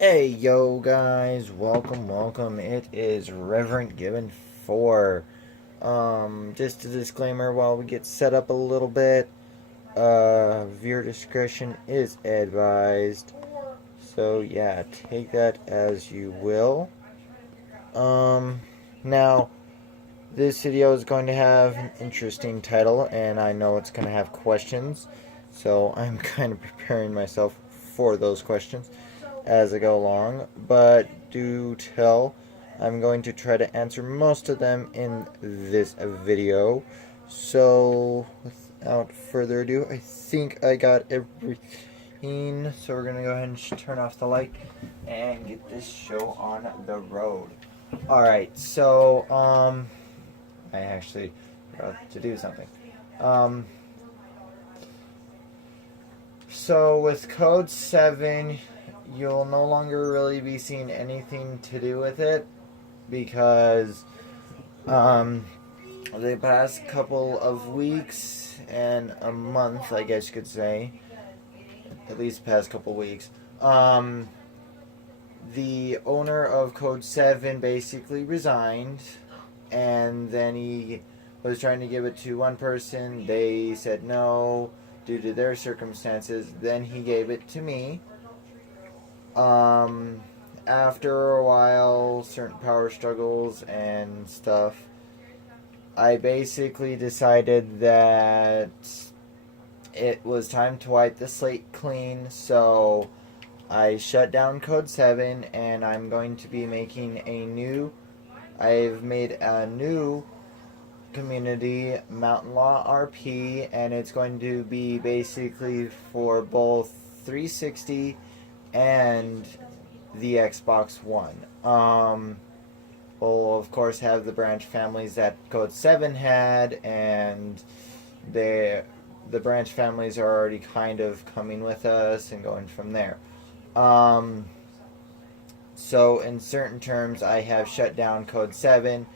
Hey yo guys, welcome. It is Reverend Gibbon 4. Just a disclaimer while we get set up a little bit. Viewer discretion is advised. So yeah, take that as you will. Um Now this video is going to have an interesting title and I know it's going to have questions. So I'm kind of preparing myself for those questions as I go along, but do tell, I'm going to try to answer most of them in this video. So, without further ado, I think I got everything. So we're gonna go ahead and turn off the light and get this show on the road. All right. So, I actually forgot to do something. Um, So with code 7, you'll no longer really be seeing anything to do with it because um, the past couple of weeks and a month, I guess you could say, at least the past couple weeks, the owner of code 7 basically resigned, and then he was trying to give it to one person. They said no due to their circumstances. Then he gave it to me. Um, After a while, certain power struggles and stuff, I basically decided that it was time to wipe the slate clean. So I shut down Code 7 and I'm going to be making a new. I've made a new community, Mountain Law RP, and it's going to be basically for both 360 and the Xbox One. We'll of course have the branch families that Code 7 had, and they the branch families are already kind of coming with us and going from there. Um, so in certain terms, I have shut down Code 7,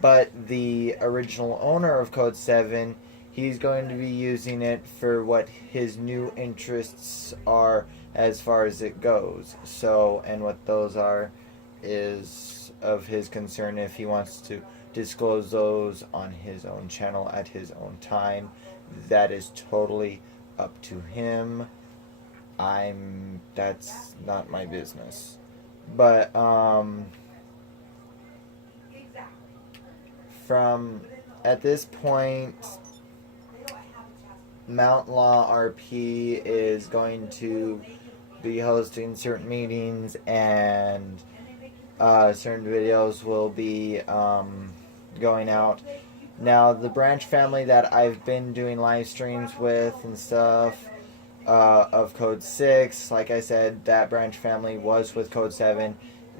but the original owner of Code 7, he's going to be using it for what his new interests are as far as it goes. So, and what those are is of his concern if he wants to disclose those on his own channel at his own time. That is totally up to him. That's not my business. But from at this point, Mount Law RP is going to be hosting certain meetings, and certain videos will be going out. Now, the branch family that I've been doing live streams with and stuff of Code 6, like I said, that branch family was with Code 7.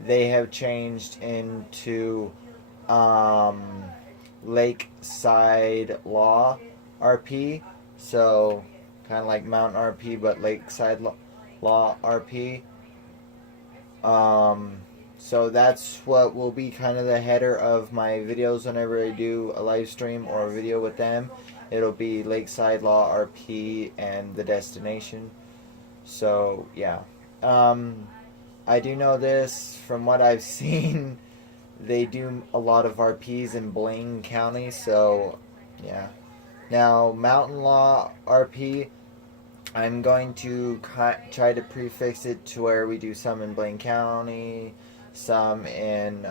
They have changed into um, Lakeside Law RP. So, kind of like Mountain RP, but Lakeside Law RP. Um, so that's what will be kind of the header of my videos whenever I do a live stream or a video with them. It'll be Lakeside Law RP and the destination. So, yeah. Um, I do know this from what I've seen. They do a lot of RPs in Blaine County, so yeah. Now, Mountain Law RP, I'm going to try to prefix it to where we do some in Blaine County, some in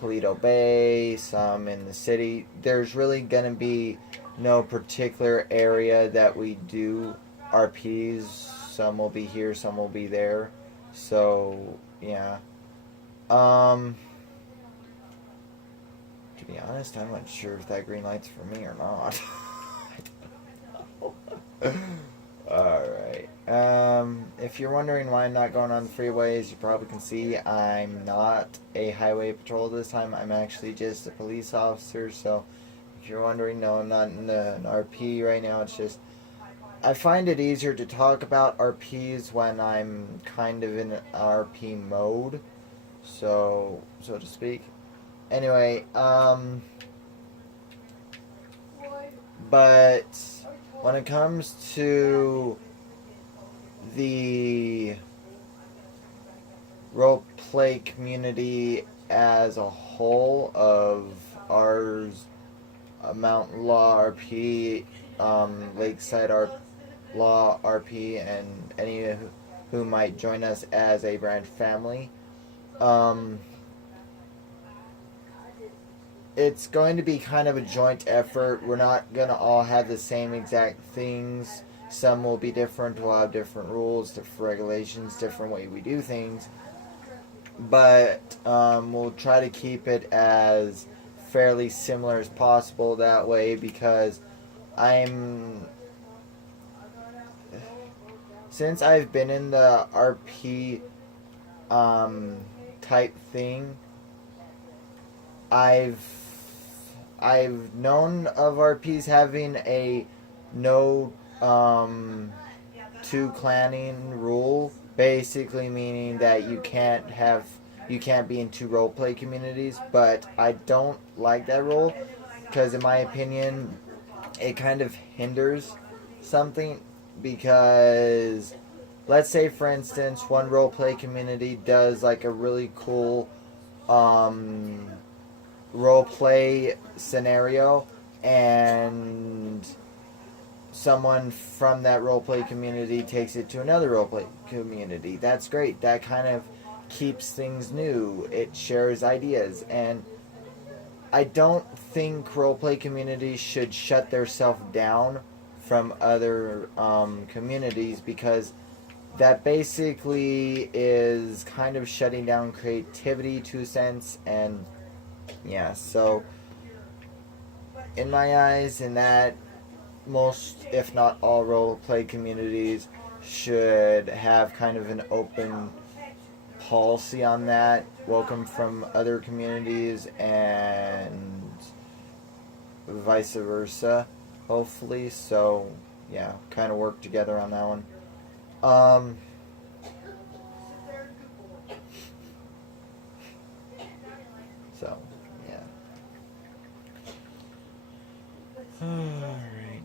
Paleto Bay, some in the city. There's really going to be no particular area that we do RPs. Some will be here, some will be there. So, yeah. Um, to be honest, I'm not sure if that green light's for me or not. Alright. If you're wondering why I'm not going on the freeways, you probably can see I'm not a highway patrol this time. I'm actually just a police officer. So if you're wondering, no, I'm not in an RP right now. It's just I find it easier to talk about RPs when I'm kind of in an RP mode, so to speak. Anyway, but when it comes to the role play community as a whole of ours, Mountain Law RP, Lakeside Law RP, and any who might join us as a brand family. Um, it's going to be kind of a joint effort. We're not going to all have the same exact things. Some will be different. We'll have different rules, different regulations, different way we do things. But we'll try to keep it as fairly similar as possible that way, because since I've been in the RP type thing, I've known of RPs having a no two clanning rule, basically meaning that you can't be in two roleplay communities. But I don't like that rule, because in my opinion it kind of hinders something. Because let's say, for instance, one roleplay community does like a really cool roleplay scenario, and someone from that roleplay community takes it to another roleplay community. That's great. That kind of keeps things new. It shares ideas. And I don't think roleplay communities should shut themselves down from other communities, because that basically is kind of shutting down creativity to a sense. And yeah, so in my eyes, in that most, if not all, roleplay communities should have kind of an open policy on that. Welcome from other communities and vice versa, hopefully. So yeah, kind of work together on that one. So yeah. Alright.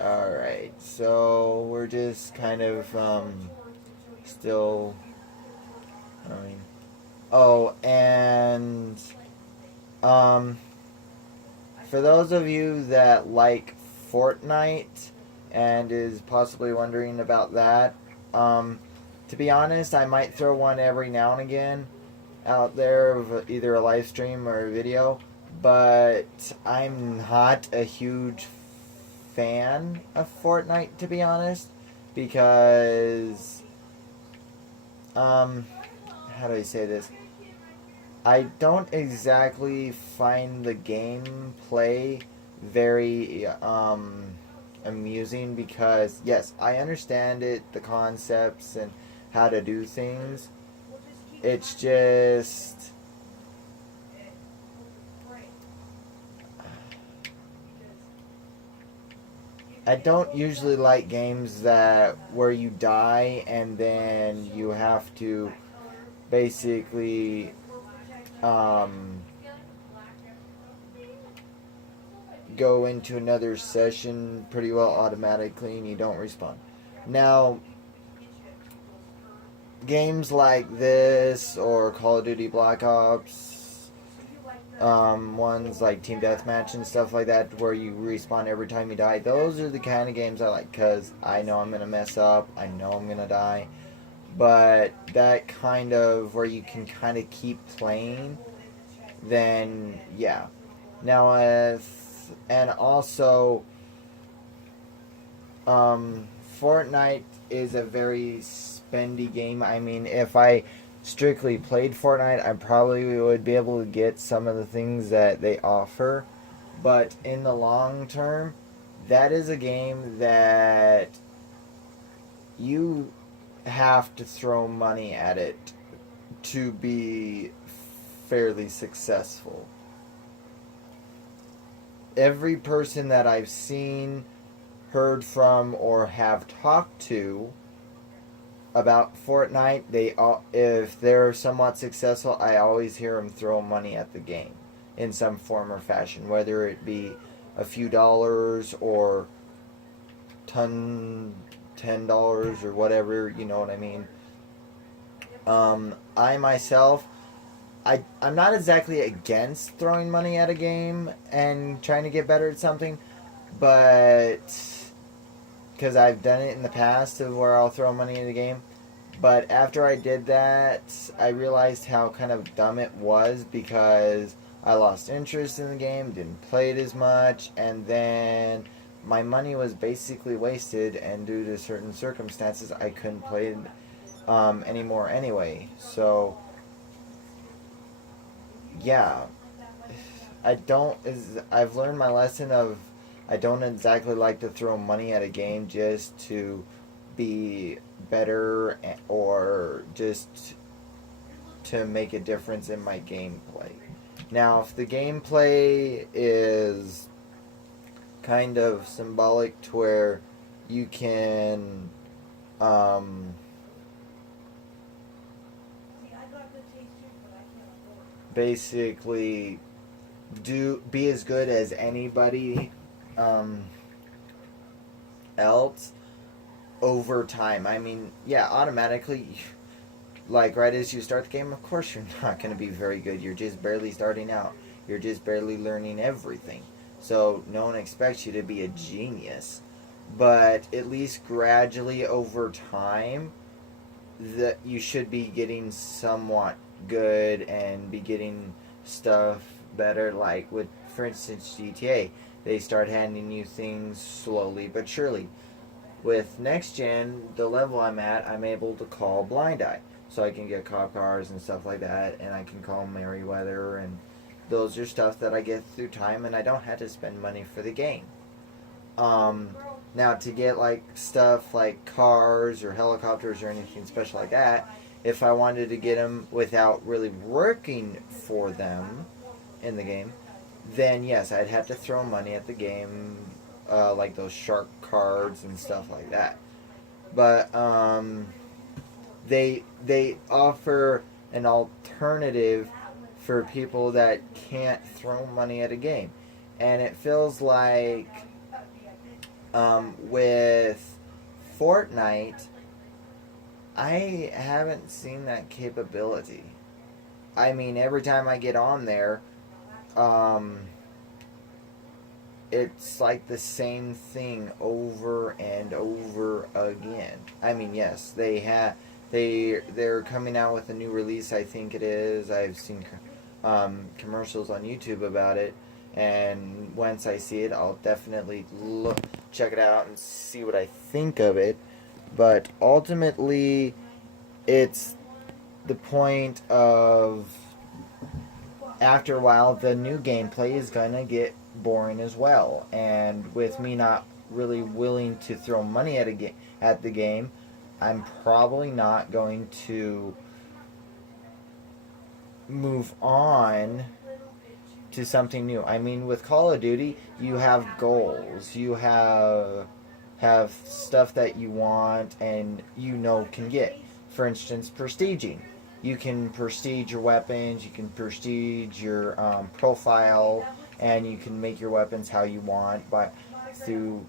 Alright, so we're just kind of still, oh, and for those of you that like Fortnite and is possibly wondering about that, to be honest, I might throw one every now and again out there of either a live stream or a video, but I'm not a huge fan of Fortnite, to be honest, because how do I say this? I don't exactly find the gameplay very amusing, because yes, I understand it, the concepts and how to do things. It's just I don't usually like games that where you die and then you have to basically go into another session pretty well automatically and you don't respawn. Now, games like this or Call of Duty Black Ops, ones like Team Deathmatch and stuff like that where you respawn every time you die, those are the kind of games I like, because I know I'm going to mess up, I know I'm going to die. But that kind of where you can kind of keep playing, then yeah. Now, and also, Fortnite is a very spendy game. I mean, if I strictly played Fortnite, I probably would be able to get some of the things that they offer. But in the long term, that is a game that you have to throw money at it to be fairly successful. Every person that I've seen, heard from, or have talked to about Fortnite, if they're somewhat successful, I always hear them throw money at the game. in some form or fashion, whether it be a few dollars or $10 or whatever, you know what I mean. I myself, I'm not exactly against throwing money at a game and trying to get better at something, but because I've done it in the past of where I'll throw money in a game. But after I did that, I realized how kind of dumb it was because I lost interest in the game, didn't play it as much, and then my money was basically wasted. And due to certain circumstances, I couldn't play it anymore anyway. So yeah, I've learned my lesson of I don't exactly like to throw money at a game just to be better or just to make a difference in my gameplay. Now, if the gameplay is kind of symbolic to where you can um, basically be as good as anybody um, else over time. I mean, yeah, automatically, like right as you start the game, of course you're not going to be very good. You're just barely starting out. You're just barely learning everything. So no one expects you to be a genius. But at least gradually over time, that you should be getting somewhat good and be getting stuff better. Like with, for instance, GTA, they start handing you things slowly but surely. With next gen, the level I'm at, I'm able to call Blind Eye, so I can get cop cars and stuff like that, and I can call Merryweather, and those are stuff that I get through time, and I don't have to spend money for the game. Um, Now to get like stuff like cars or helicopters or anything special like that, if I wanted to get them without really working for them in the game, then yes, I'd have to throw money at the game, like those shark cards and stuff like that. But they offer an alternative for people that can't throw money at a game, and it feels like with Fortnite, I haven't seen that capability. I mean, every time I get on there, um, it's like the same thing over and over again. I mean, yes, they're coming out with a new release. I think it is. I've seen commercials on YouTube about it, and once I see it, I'll definitely check it out and see what I think of it. But ultimately, it's the point of after a while, the new gameplay is gonna get boring as well. And with me not really willing to throw money at the game, I'm probably not going to move on to something new. I mean, with Call of Duty, you have goals, you have stuff that you want and you know can get. For instance, prestiging. You can prestige your weapons, you can prestige your profile, and you can make your weapons how you want by through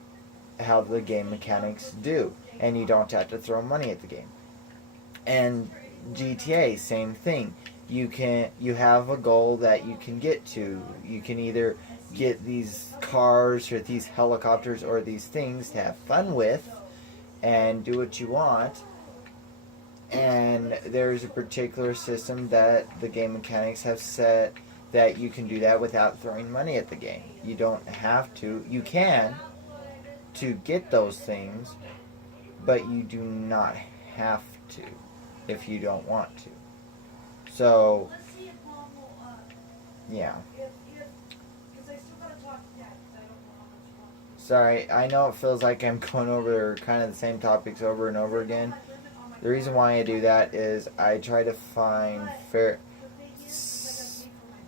how the game mechanics do, and you don't have to throw money at the game. And GTA, same thing. You have a goal that you can get to. You can either get these cars or these helicopters or these things to have fun with and do what you want. And there's a particular system that the game mechanics have set that you can do that without throwing money at the game. You don't have to. You can to get those things, but you do not have to if you don't want to. So, yeah. Sorry, I know it feels like I'm going over kind of the same topics over and over again. The reason why I do that is I try to find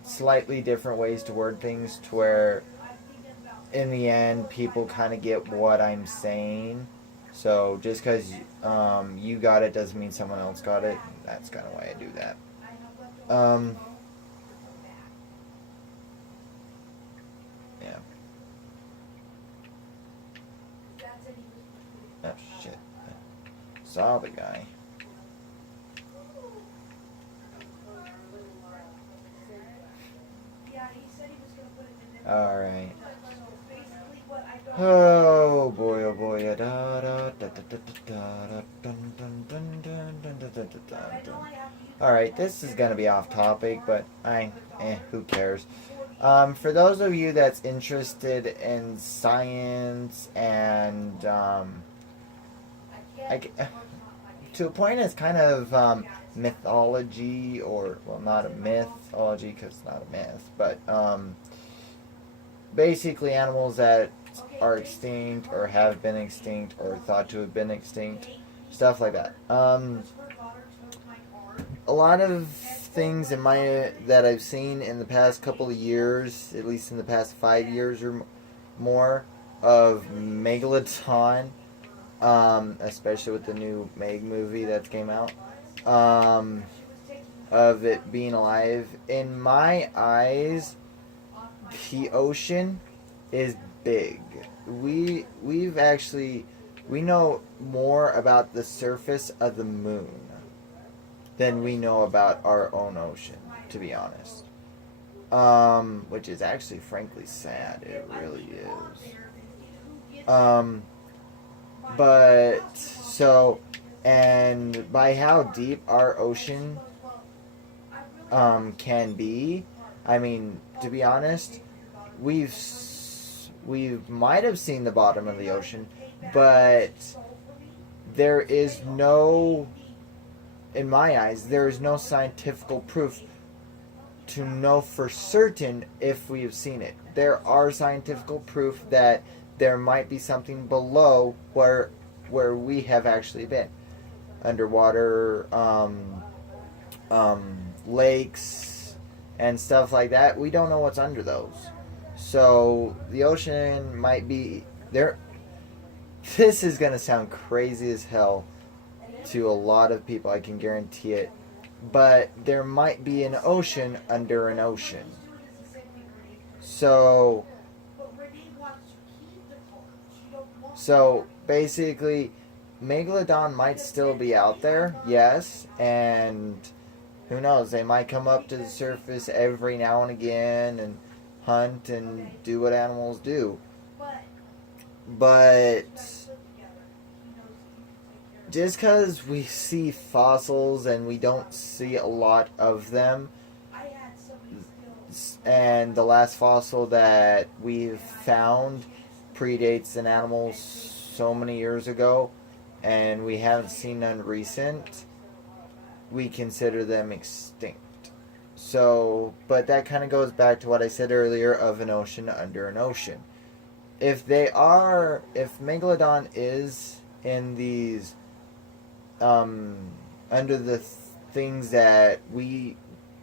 slightly different ways to word things to where in the end people kind of get what I'm saying. So just because you got it doesn't mean someone else got it. That's kind of why I do that. Um, Oh shit! Saw the guy. All right. Oh boy! Oh boy! Da da da da da da dun dun dun dun dun dun dun dun dun. All right, this is gonna be off topic, but who cares? For those of you that's interested in science and I, to a point, it's kind of mythology, or well, not a mythology because it's not a myth, but basically animals that are extinct or have been extinct or thought to have been extinct, stuff like that. A lot of things in my that I've seen in the past couple of years, at least in the past 5 years or more, of Megalodon, especially with the new Meg movie that came out, of it being alive. In my eyes, the ocean is big. We've actually we know more about the surface of the moon than we know about our own ocean, to be honest. Which is actually frankly sad. It really is. But so, and by how deep our ocean can be, I mean, to be honest, we might have seen the bottom of the ocean, but there is no, in my eyes, there is no scientific proof to know for certain if we have seen it. There are scientific proof that there might be something below where we have actually been, underwater, lakes and stuff like that. We don't know what's under those. So the ocean might be there. This is gonna sound crazy as hell to a lot of people, I can guarantee it. But there might be an ocean under an ocean. So basically, Megalodon might still be out there, yes, and who knows, they might come up to the surface every now and again and hunt and do what animals do. But just because we see fossils and we don't see a lot of them, and the last fossil that we've found predates an animal so many years ago, and we haven't seen none recent, we consider them extinct. So, but that kind of goes back to what I said earlier of an ocean under an ocean. If Megalodon is in these, under the things that we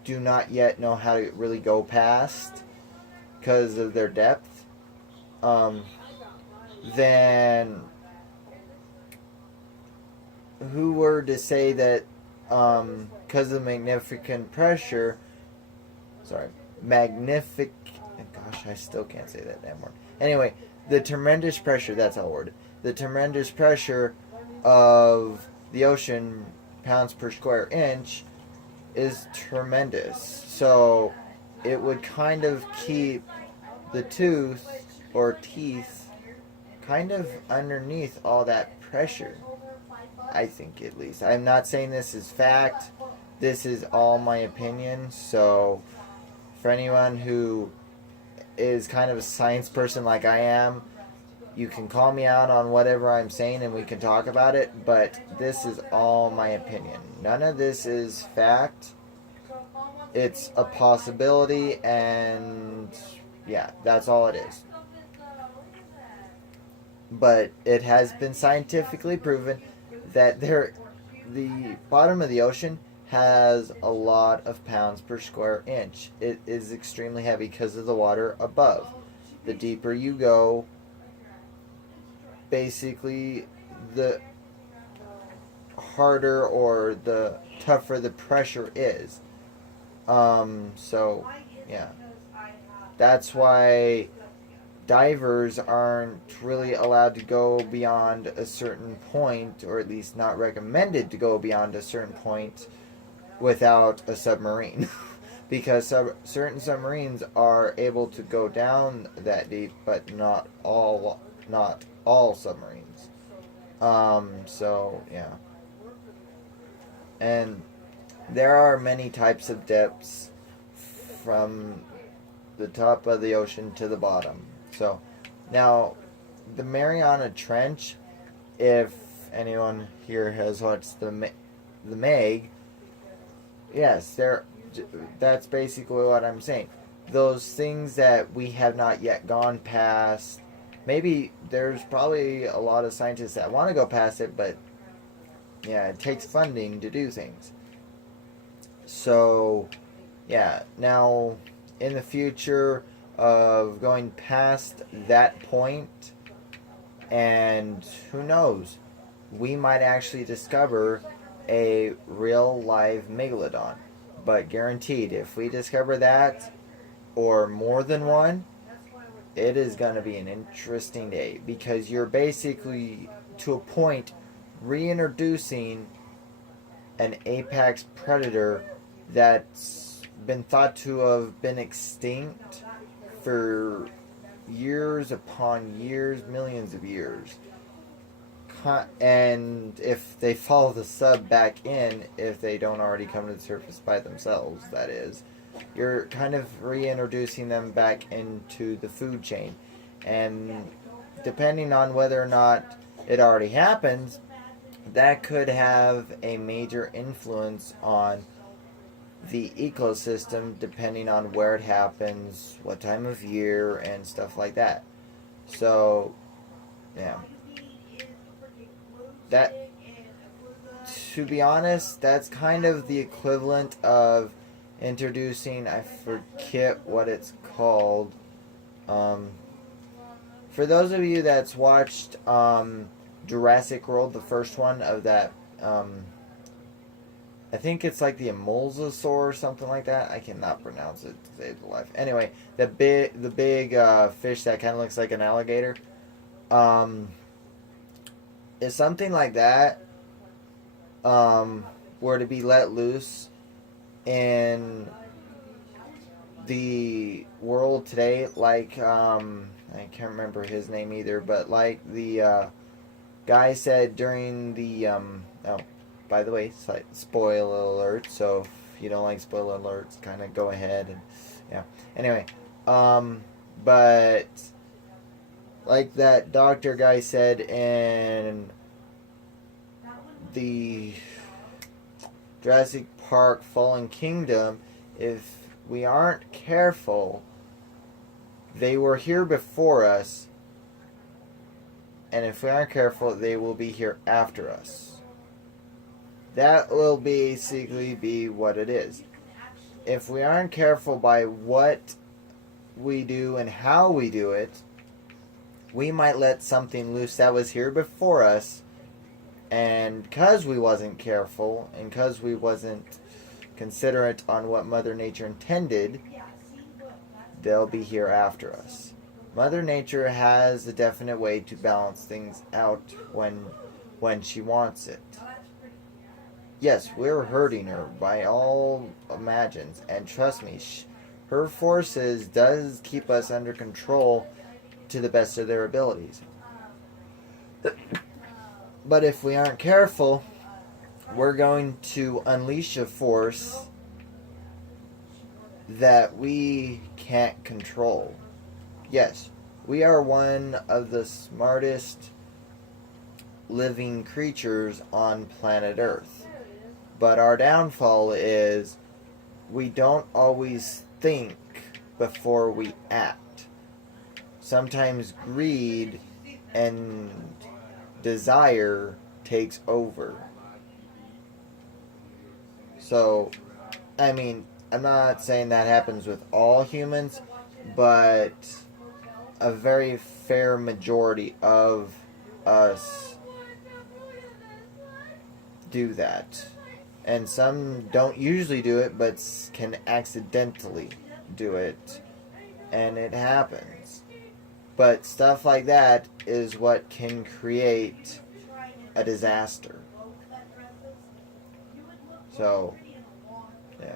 do not yet know how to really go past because of their depth, then who were to say that because of gosh, I still can't say that damn word. Anyway, the tremendous pressure, that's our word. The tremendous pressure of the ocean, pounds per square inch, is tremendous. So it would kind of keep the tooth or teeth kind of underneath all that pressure. I think, at least. I'm not saying this is fact. This is all my opinion. So for anyone who is kind of a science person like I am, you can call me out on whatever I'm saying and we can talk about it, but this is all my opinion. None of this is fact. It's a possibility, and yeah, that's all it is. But it has been scientifically proven that the bottom of the ocean has a lot of pounds per square inch. It is extremely heavy because of the water above. The deeper you go, basically, the harder or the tougher the pressure is. So, yeah. That's why divers aren't really allowed to go beyond a certain point, or at least not recommended to go beyond a certain point without a submarine. Because certain submarines are able to go down that deep, but not all submarines. So yeah, and there are many types of depths from the top of the ocean to the bottom. So now the Mariana Trench, if anyone here has watched the Meg, yes, that's basically what I'm saying. Those things that we have not yet gone past. Maybe there's probably a lot of scientists that want to go past it, but yeah, it takes funding to do things. So, yeah, now in the future of going past that point, and who knows, we might actually discover a real live megalodon. But guaranteed, if we discover that, or more than one, it is going to be an interesting day, because you're basically, to a point, reintroducing an apex predator that's been thought to have been extinct for years upon years, millions of years. And if they follow the sub back in, if they don't already come to the surface by themselves, that is, you're kind of reintroducing them back into the food chain. And depending on whether or not it already happens, that could have a major influence on the ecosystem, depending on where it happens, what time of year, and stuff like that. So, yeah. That, to be honest, that's kind of the equivalent of introducing, I forget what it's called. For those of you that's watched Jurassic World, the first one of that, I think it's like the Emulsiosaur or something like that. I cannot pronounce it to save the life. Anyway, the big fish that kind of looks like an alligator. If something like that were to be let loose in the world today, like I can't remember his name either, but like the guy said during the oh, by the way, spoiler alert. So if you don't like spoiler alerts, kind of go ahead and yeah. Anyway, but like that doctor guy said in the Jurassic Park Fallen Kingdom, if we aren't careful, they were here before us, and if we aren't careful, they will be here after us. That will basically be what it is. If we aren't careful by what we do and how we do it, we might let something loose that was here before us, and because we wasn't careful, and because we wasn't considerate on what Mother Nature intended, they'll be here after us. Mother Nature has a definite way to balance things out when she wants it. Yes, we're hurting her by all imagines, and trust me, her forces does keep us under control to the best of their abilities. But if we aren't careful, we're going to unleash a force that we can't control. Yes, we are one of the smartest living creatures on planet Earth. But our downfall is we don't always think before we act. Sometimes greed and desire takes over. So, I mean, I'm not saying that happens with all humans, but a very fair majority of us do that. And some don't usually do it, but can accidentally do it. And it happens. But stuff like that is what can create a disaster. So, yeah.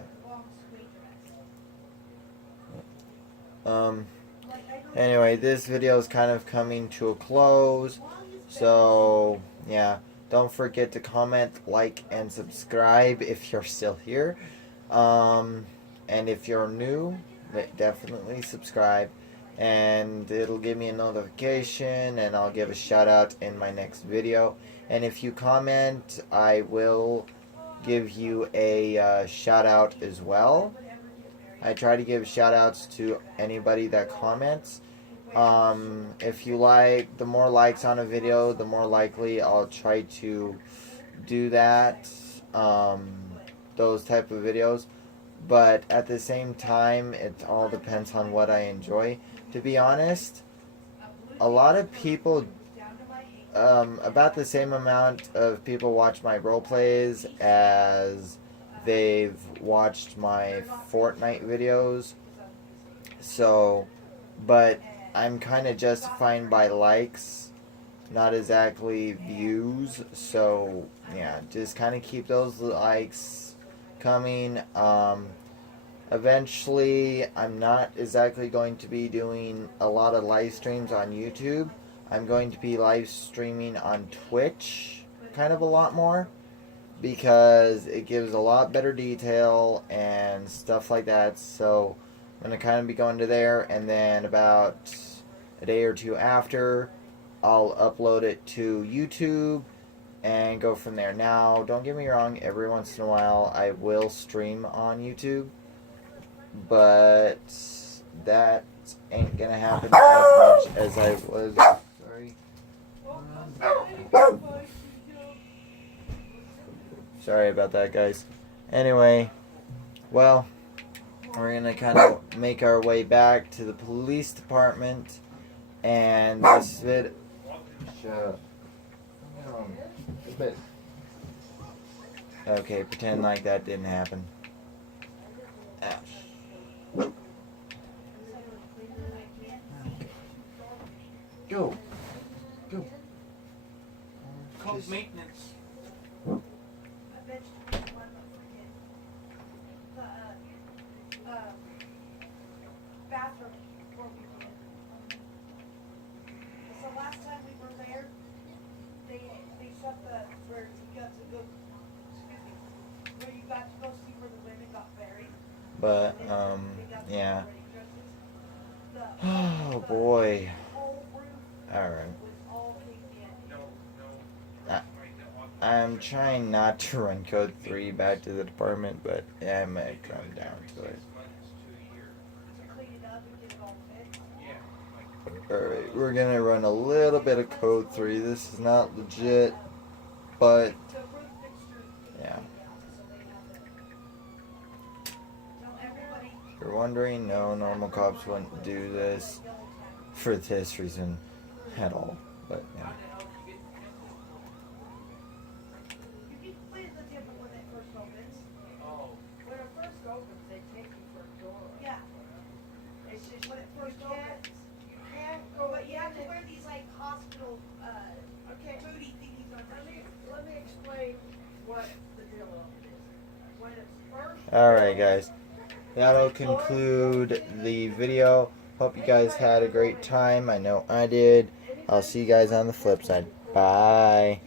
Anyway, this video is kind of coming to a close. So, yeah. Don't forget to comment, like, and subscribe if you're still here. And if you're new, definitely subscribe. And it'll give me a notification, and I'll give a shout out in my next video. And if you comment, I will give you a shout out as well. I try to give shout outs to anybody that comments. If you like, the more likes on a video, the more likely I'll try to do that, those type of videos. But at the same time, it all depends on what I enjoy. To be honest, a lot of people, about the same amount of people watch my role plays as they've watched my Fortnite videos. So, but I'm kind of justifying by likes, not exactly views. So, yeah, just kind of keep those likes coming. Eventually, I'm not exactly going to be doing a lot of live streams on YouTube. I'm going to be live streaming on Twitch kind of a lot more, because it gives a lot better detail and stuff like that. So I'm going to kind of be going to there, and then about a day or two after, I'll upload it to YouTube and go from there. Now, don't get me wrong, every once in a while I will stream on YouTube, but that ain't going to happen as much as I was. Sorry. Sorry about that, guys. Anyway, well, we're going to kind of make our way back to the police department, and this vid... Shut up. Okay, pretend like that didn't happen. Ouch. Go. Go. Called maintenance. Bathroom where we were in. So last time we were there, they shut where you got to go, excuse me, where you got to go see where the women got buried. But, yeah. Oh, boy. Alright. I'm trying not to run code 3 back to the department, but yeah, I might come down to it. Alright, we're gonna run a little bit of code 3. This is not legit, but yeah. If you're wondering, no, normal cops wouldn't do this for this reason at all, but yeah. Alright, guys, that'll conclude the video. Hope you guys had a great time. I know I did. I'll see you guys on the flip side. Bye.